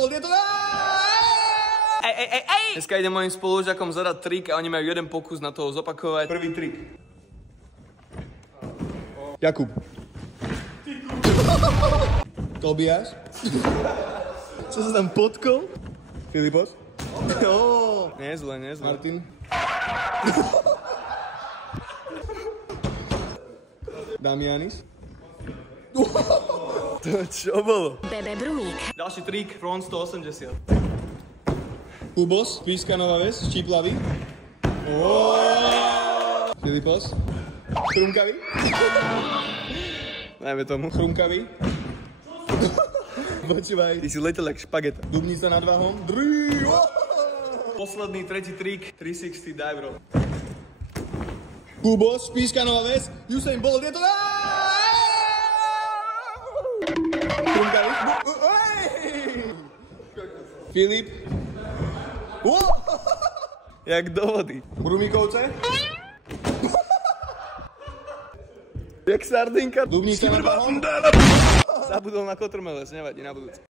Bolt, je to... Ej! Dneska idem mojim spolužiakom zadať trik a oni majú jeden pokus na toho zopakovať. Prvý trik. Jakub. Tobias. Čo sa tam potkol? Filipos. Nie zle. Martin. Damianis. To čo bolo? Bebe Brumík. Ďalší trik, front 180. Kubos, Píska Nová Ves, Štíplavý. Filipos. Chrumkavý. Najmä tomu. Chrumkavý. Počúvaj. Ty si letel jak špageta. Dubnica nad váhom. Posledný, tretí trik, 360 dive roll. Kubos, Píska Nová Ves, Usain Bolt, je to... Chrumkavý. Filip. Jak do vody. Brumíkovce. Jak sardinka. Dubnica nad váhom. Zabudol na kotrmelec, nevadí, na budúce.